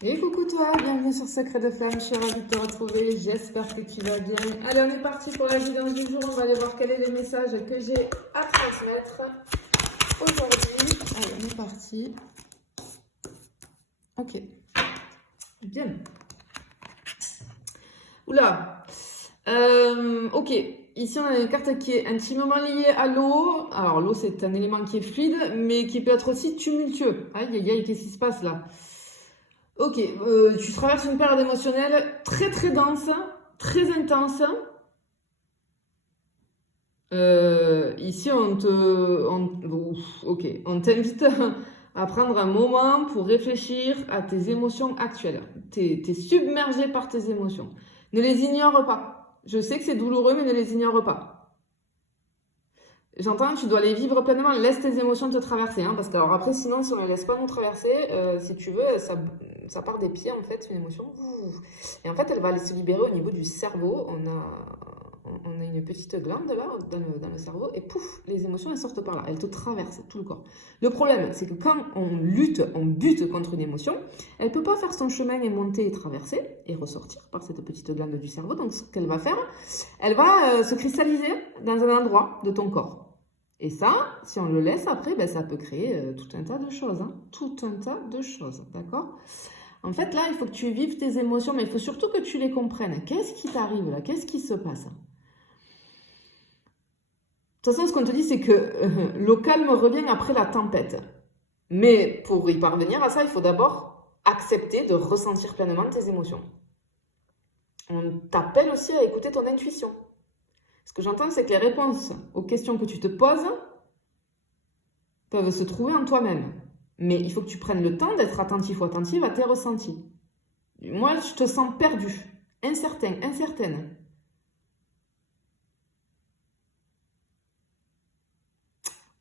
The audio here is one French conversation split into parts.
Et coucou toi, bienvenue sur Secret de Flamme, je suis ravie de te retrouver, j'espère que tu vas bien. Allez, on est parti pour la guidance du jour, on va aller voir quels sont les messages que j'ai à transmettre aujourd'hui. Allez, on est parti. Ok, bien. Oula, ok, ici on a une carte qui est intimement liée à l'eau. Alors l'eau c'est un élément qui est fluide, mais qui peut être aussi tumultueux. Aïe aïe aïe, qu'est-ce qui se passe là? Ok, tu traverses une période émotionnelle très très dense, très intense. Ici, on t'invite à prendre un moment pour réfléchir à tes émotions actuelles. T'es submergé par tes émotions. Ne les ignore pas. Je sais que c'est douloureux, mais ne les ignore pas. J'entends, tu dois les vivre pleinement. Laisse tes émotions te traverser, hein, parce que alors après, sinon, si on ne les laisse pas nous traverser, si tu veux, ça part des pieds en fait, une émotion. Et en fait, elle va aller se libérer au niveau du cerveau. On a une petite glande là dans le cerveau et pouf, les émotions elles sortent par là. Elles te traversent tout le corps. Le problème, c'est que quand on lutte, on bute contre une émotion, elle peut pas faire son chemin et monter et traverser et ressortir par cette petite glande du cerveau. Donc, ce qu'elle va faire, elle va se cristalliser dans un endroit de ton corps. Et ça, si on le laisse après, ben, ça peut créer tout un tas de choses. Hein. Tout un tas de choses, d'accord? En fait, là, il faut que tu vives tes émotions, mais il faut surtout que tu les comprennes. Qu'est-ce qui t'arrive là? Qu'est-ce qui se passe? De toute façon, ce qu'on te dit, c'est que le calme revient après la tempête. Mais pour y parvenir à ça, il faut d'abord accepter de ressentir pleinement tes émotions. On t'appelle aussi à écouter ton intuition. Ce que j'entends, c'est que les réponses aux questions que tu te poses peuvent se trouver en toi-même. Mais il faut que tu prennes le temps d'être attentif ou attentive à tes ressentis. Moi, je te sens perdu, incertain, incertaine.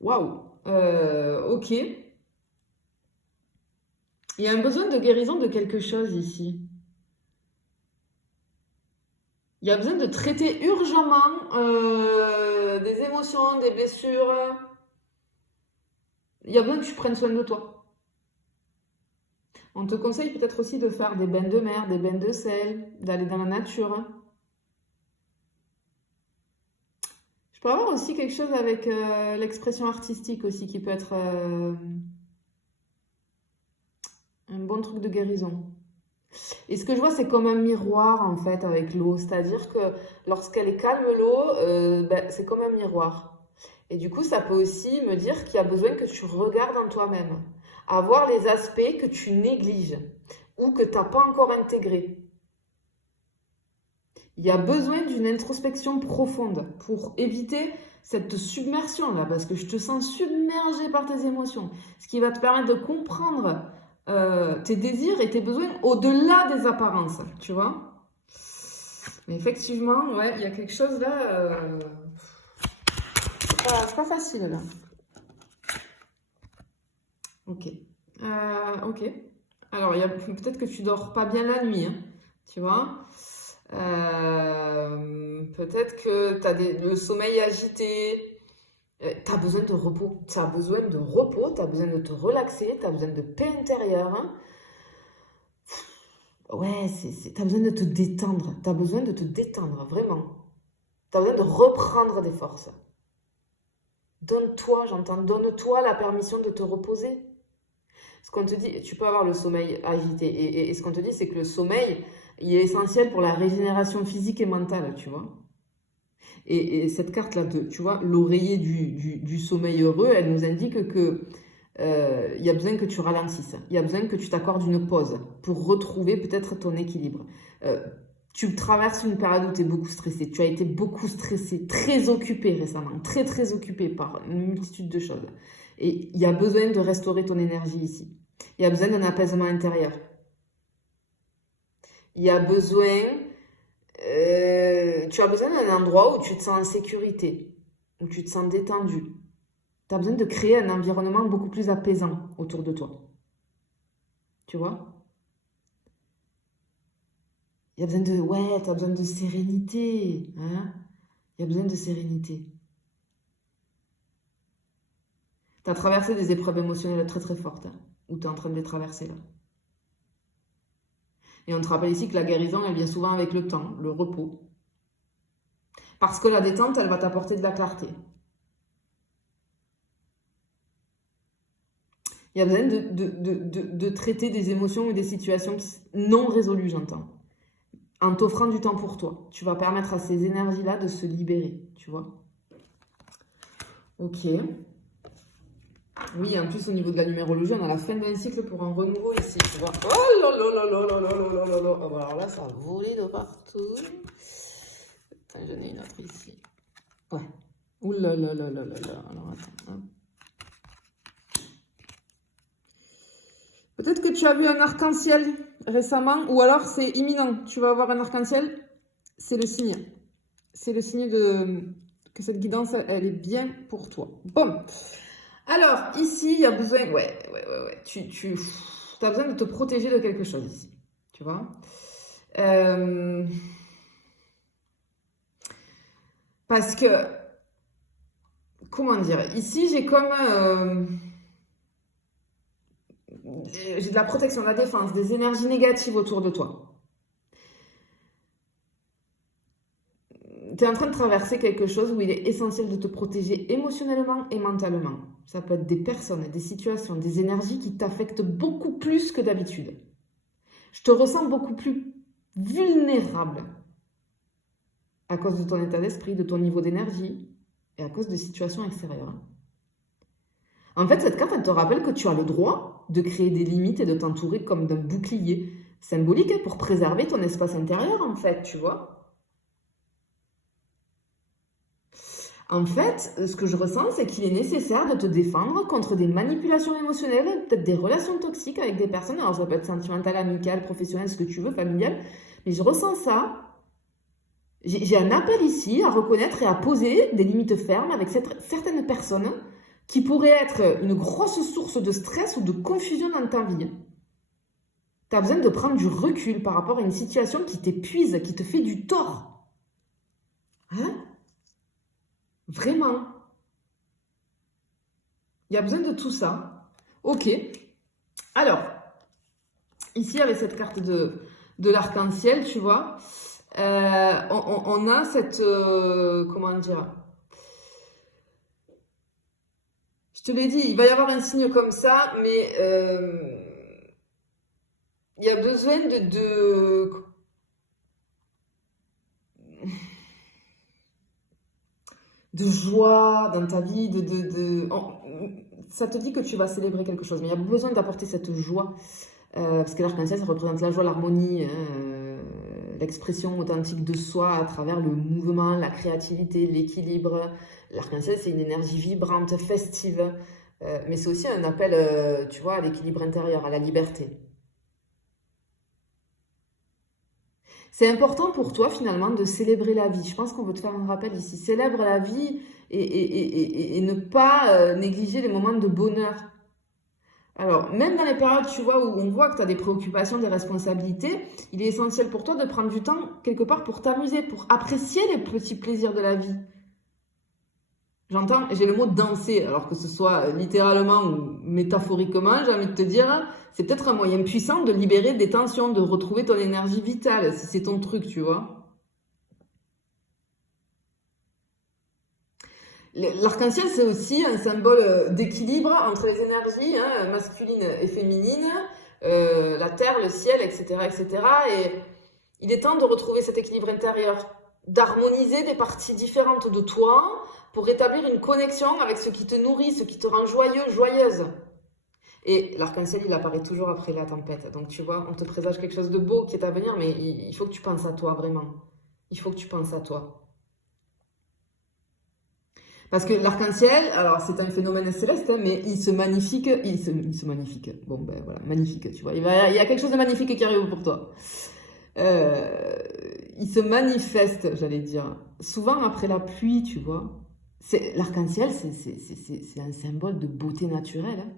Waouh, ok. Il y a un besoin de guérison de quelque chose ici. Il y a besoin de traiter urgemment des émotions, des blessures. Il y a besoin que tu prennes soin de toi. On te conseille peut-être aussi de faire des bains de mer, des bains de sel, d'aller dans la nature. Je peux avoir aussi quelque chose avec l'expression artistique aussi qui peut être un bon truc de guérison. Et ce que je vois, c'est comme un miroir en fait avec l'eau. C'est-à-dire que lorsqu'elle est calme, l'eau, ben, c'est comme un miroir. Et du coup, ça peut aussi me dire qu'il y a besoin que tu regardes en toi-même. À voir les aspects que tu négliges ou que tu n'as pas encore intégrés. Il y a besoin d'une introspection profonde pour éviter cette submersion-là, parce que je te sens submergé par tes émotions. Ce qui va te permettre de comprendre tes désirs et tes besoins au-delà des apparences, tu vois. Mais effectivement, ouais, il y a quelque chose là. C'est pas facile là. Ok. Ok. Alors, il y a peut-être que tu dors pas bien la nuit, hein, tu vois. Peut-être que tu as le sommeil agité. Tu as besoin de repos. Tu as besoin de repos, tu as besoin de te relaxer, tu as besoin de paix intérieure. Hein. Ouais, tu as besoin de te détendre. Tu as besoin de te détendre, vraiment. Tu as besoin de reprendre des forces. Donne-toi, j'entends, donne-toi la permission de te reposer. Ce qu'on te dit, tu peux avoir le sommeil agité. Et ce qu'on te dit, c'est que le sommeil, il est essentiel pour la régénération physique et mentale, tu vois. Et cette carte-là, tu vois, l'oreiller du sommeil heureux, elle nous indique que il y a besoin que tu ralentisses. Il y a besoin que tu t'accordes une pause pour retrouver peut-être ton équilibre. Tu traverses une période où tu es beaucoup stressé. Tu as été beaucoup stressé, très occupé récemment, très très occupé par une multitude de choses. Et il y a besoin de restaurer ton énergie ici. Il y a besoin d'un apaisement intérieur. Il y a besoin tu as besoin d'un endroit où tu te sens en sécurité, où tu te sens détendu. Tu as besoin de créer un environnement beaucoup plus apaisant autour de toi. Tu vois? Il y a besoin de... Ouais, tu as besoin de sérénité. Hein? Il y a besoin de sérénité. Tu as traversé des épreuves émotionnelles très très fortes. Hein, ou tu es en train de les traverser là. Et on te rappelle ici que la guérison, elle vient souvent avec le temps, le repos. Parce que la détente, elle va t'apporter de la clarté. Il y a besoin de traiter des émotions ou des situations non résolues, j'entends. En t'offrant du temps pour toi. Tu vas permettre à ces énergies-là de se libérer, tu vois. Ok. Oui, en plus, au niveau de la numérologie, on a la fin d'un cycle pour un renouveau ici, tu vois. Oh là là là là là là là là là là. Ah bah alors là, ça a volé de partout. Attends, j'en ai une autre ici. Ouais. Ouh là là là là là là. Alors, attends. Hein. Peut-être que tu as vu un arc-en-ciel récemment, ou alors c'est imminent. Tu vas avoir un arc-en-ciel, c'est le signe. C'est le signe que cette guidance, elle est bien pour toi. Bon. Alors, ici, il y a besoin... Ouais. Tu as besoin de te protéger de quelque chose ici. Tu vois Parce que... Comment dire? Ici, j'ai comme... j'ai de la protection, de la défense, des énergies négatives autour de toi. Tu es en train de traverser quelque chose où il est essentiel de te protéger émotionnellement et mentalement. Ça peut être des personnes, des situations, des énergies qui t'affectent beaucoup plus que d'habitude. Je te ressens beaucoup plus vulnérable à cause de ton état d'esprit, de ton niveau d'énergie et à cause de situations extérieures. En fait, cette carte, elle te rappelle que tu as le droit de créer des limites et de t'entourer comme d'un bouclier symbolique pour préserver ton espace intérieur, en fait, tu vois. En fait, ce que je ressens, c'est qu'il est nécessaire de te défendre contre des manipulations émotionnelles, peut-être des relations toxiques avec des personnes. Alors, ça peut être sentimental, amical, professionnel, ce que tu veux, familial. Mais je ressens ça. J'ai un appel ici à reconnaître et à poser des limites fermes avec certaines personnes qui pourraient être une grosse source de stress ou de confusion dans ta vie. Tu as besoin de prendre du recul par rapport à une situation qui t'épuise, qui te fait du tort. Hein? Vraiment. Il y a besoin de tout ça. Ok. Alors, ici, avec cette carte de l'arc-en-ciel, tu vois, on a cette... comment dire? Je te l'ai dit, il va y avoir un signe comme ça, mais il y a besoin de joie dans ta vie, ça te dit que tu vas célébrer quelque chose, mais il y a besoin d'apporter cette joie, parce que l'arc-en-ciel, ça représente la joie, l'harmonie, hein, l'expression authentique de soi à travers le mouvement, la créativité, l'équilibre. L'arc-en-ciel, c'est une énergie vibrante, festive, mais c'est aussi un appel, tu vois, à l'équilibre intérieur, à la liberté. C'est important pour toi finalement de célébrer la vie. Je pense qu'on veut te faire un rappel ici. Célèbre la vie et ne pas négliger les moments de bonheur. Alors, même dans les périodes, tu vois, où on voit que tu as des préoccupations, des responsabilités, il est essentiel pour toi de prendre du temps quelque part pour t'amuser, pour apprécier les petits plaisirs de la vie. J'entends, j'ai le mot danser, alors que ce soit littéralement ou métaphoriquement, j'ai envie de te dire, c'est peut-être un moyen puissant de libérer des tensions, de retrouver ton énergie vitale, si c'est ton truc, tu vois. L'arc-en-ciel, c'est aussi un symbole d'équilibre entre les énergies hein, masculines et féminines, la terre, le ciel, etc., etc. Et il est temps de retrouver cet équilibre intérieur, d'harmoniser des parties différentes de toi pour rétablir une connexion avec ce qui te nourrit, ce qui te rend joyeux, joyeuse. Et l'arc-en-ciel, il apparaît toujours après la tempête. Donc tu vois, on te présage quelque chose de beau qui est à venir, mais il faut que tu penses à toi, vraiment. Il faut que tu penses à toi. Parce que l'arc-en-ciel, alors c'est un phénomène céleste, hein, mais il se magnifie, bon ben voilà, magnifique, tu vois. Il y a quelque chose de magnifique qui arrive pour toi. Il se manifeste, j'allais dire, souvent après la pluie, tu vois. L'arc-en-ciel, c'est un symbole de beauté naturelle. Hein.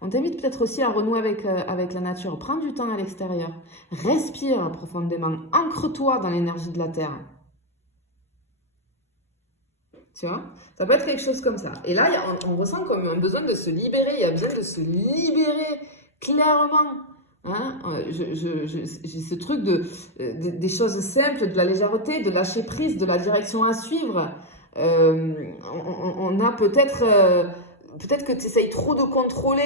On t'invite peut-être aussi à renouer avec la nature. Prends du temps à l'extérieur. Respire profondément. Ancre-toi dans l'énergie de la terre. Tu vois, ça peut être quelque chose comme ça. Et là, on ressent comme un besoin de se libérer. Il y a besoin de se libérer clairement Hein, j'ai ce truc des choses simples, de la légèreté, de lâcher prise, de la direction à suivre. On a peut-être que tu essayes trop de contrôler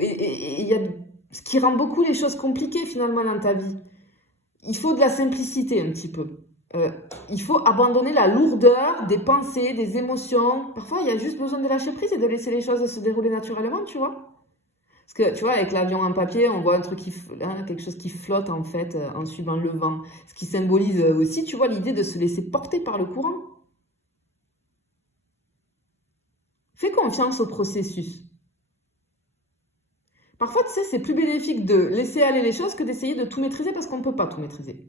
et il y a ce qui rend beaucoup les choses compliquées finalement dans ta vie. Il faut de la simplicité un petit peu. Il faut abandonner la lourdeur des pensées, des émotions. Parfois, il y a juste besoin de lâcher prise et de laisser les choses se dérouler naturellement, tu vois. Parce que, tu vois, avec l'avion en papier, on voit un truc quelque chose qui flotte, en fait, en suivant le vent. Ce qui symbolise aussi, tu vois, l'idée de se laisser porter par le courant. Fais confiance au processus. Parfois, tu sais, c'est plus bénéfique de laisser aller les choses que d'essayer de tout maîtriser parce qu'on ne peut pas tout maîtriser.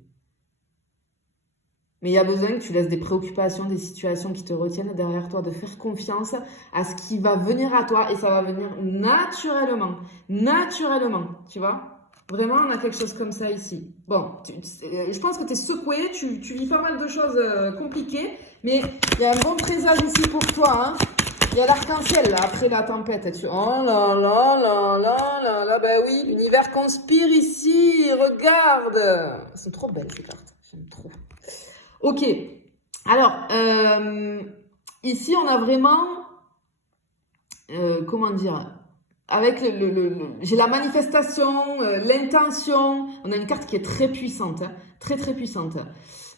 Mais il y a besoin que tu laisses des préoccupations, des situations qui te retiennent derrière toi, de faire confiance à ce qui va venir à toi et ça va venir naturellement. Naturellement, tu vois. Vraiment, on a quelque chose comme ça ici. Bon, je pense que tu es secoué, tu vis pas mal de choses compliquées, mais il y a un bon présage ici pour toi, hein. Il y a l'arc-en-ciel là, après la tempête. Oh là là là là là là, ben oui, l'univers conspire ici, regarde. Elles sont trop belles ces cartes, j'aime trop. Ok, alors, ici on a vraiment, comment dire, avec j'ai la manifestation, l'intention, on a une carte qui est très puissante, hein, très très puissante.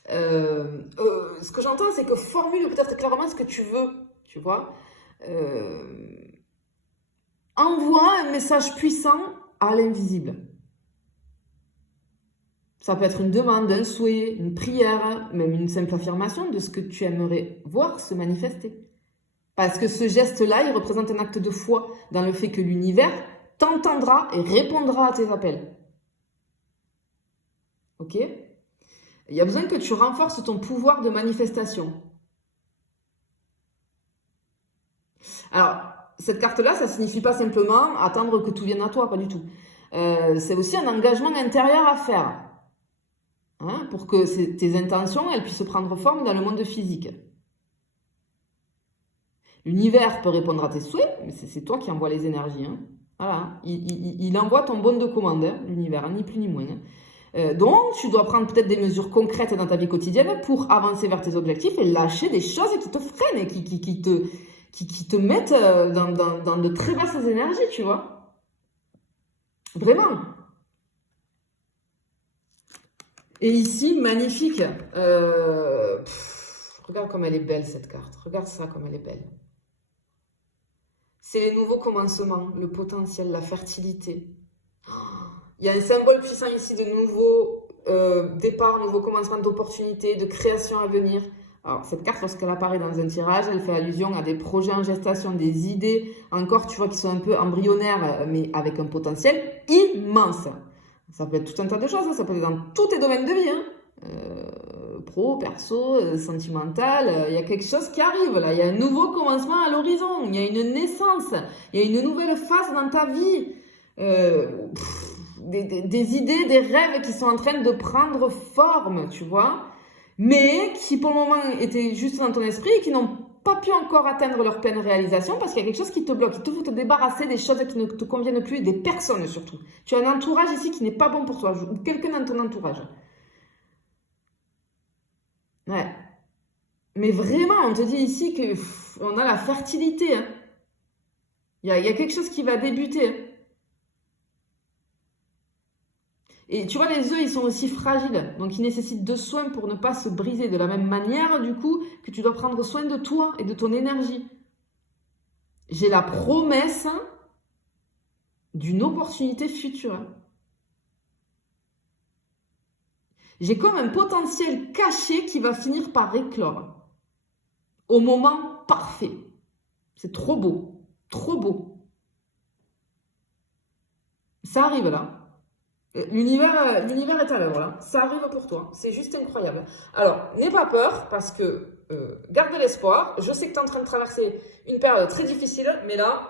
Ce que j'entends, c'est que formule peut-être clairement ce que tu veux, tu vois. Envoie un message puissant à l'invisible. Ça peut être une demande, un souhait, une prière, même une simple affirmation de ce que tu aimerais voir se manifester. Parce que ce geste-là, il représente un acte de foi dans le fait que l'univers t'entendra et répondra à tes appels. Ok ? Il y a besoin que tu renforces ton pouvoir de manifestation. Alors, cette carte-là, ça ne signifie pas simplement attendre que tout vienne à toi, pas du tout. C'est aussi un engagement intérieur à faire. Hein, pour que tes intentions, elles puissent prendre forme dans le monde physique. L'univers peut répondre à tes souhaits, mais c'est toi qui envoies les énergies. Hein. Voilà, il envoie ton bon de commande, hein, l'univers, ni plus ni moins. Donc, tu dois prendre peut-être des mesures concrètes dans ta vie quotidienne pour avancer vers tes objectifs et lâcher des choses qui te freinent et qui te mettent dans de très basses énergies, tu vois. Vraiment. Et ici, magnifique. Regarde comme elle est belle, cette carte. Regarde ça, comme elle est belle. C'est les nouveaux commencements, le potentiel, la fertilité. Il y a un symbole puissant ici de nouveaux départs, nouveaux commencements d'opportunités, de création à venir. Alors, cette carte, lorsqu'elle apparaît dans un tirage, elle fait allusion à des projets en gestation, des idées, encore, tu vois, qui sont un peu embryonnaires, mais avec un potentiel immense. Ça peut être tout un tas de choses, hein. Ça peut être dans tous tes domaines de vie, hein. Pro, perso, sentimental, il y a quelque chose qui arrive là, il y a un nouveau commencement à l'horizon, il y a une naissance, il y a une nouvelle phase dans ta vie, des idées, des rêves qui sont en train de prendre forme, tu vois, mais qui pour le moment étaient juste dans ton esprit et qui n'ont pas pu encore atteindre leur pleine réalisation parce qu'il y a quelque chose qui te bloque, il te faut te débarrasser des choses qui ne te conviennent plus, des personnes surtout. Tu as un entourage ici qui n'est pas bon pour toi, ou quelqu'un dans ton entourage. Ouais. Mais vraiment, on te dit ici qu'on a la fertilité. Hein. Il y a quelque chose qui va débuter. Hein. Et tu vois, les œufs, ils sont aussi fragiles. Donc, ils nécessitent de soins pour ne pas se briser. De la même manière, du coup, que tu dois prendre soin de toi et de ton énergie. J'ai la promesse d'une opportunité future. Hein. J'ai comme un potentiel caché qui va finir par éclore. Au moment parfait. C'est trop beau. Trop beau. Ça arrive là. L'univers est à l'œuvre là. Ça arrive pour toi. C'est juste incroyable. Alors, n'aie pas peur parce que garde l'espoir. Je sais que tu es en train de traverser une période très difficile, mais là,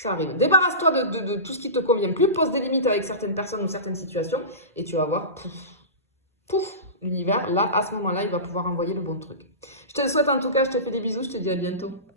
ça arrive. Débarrasse-toi de tout ce qui te convient plus. Pose des limites avec certaines personnes ou certaines situations et tu vas voir, pouf, l'univers, là, à ce moment-là, il va pouvoir envoyer le bon truc. Je te le souhaite en tout cas. Je te fais des bisous. Je te dis à bientôt.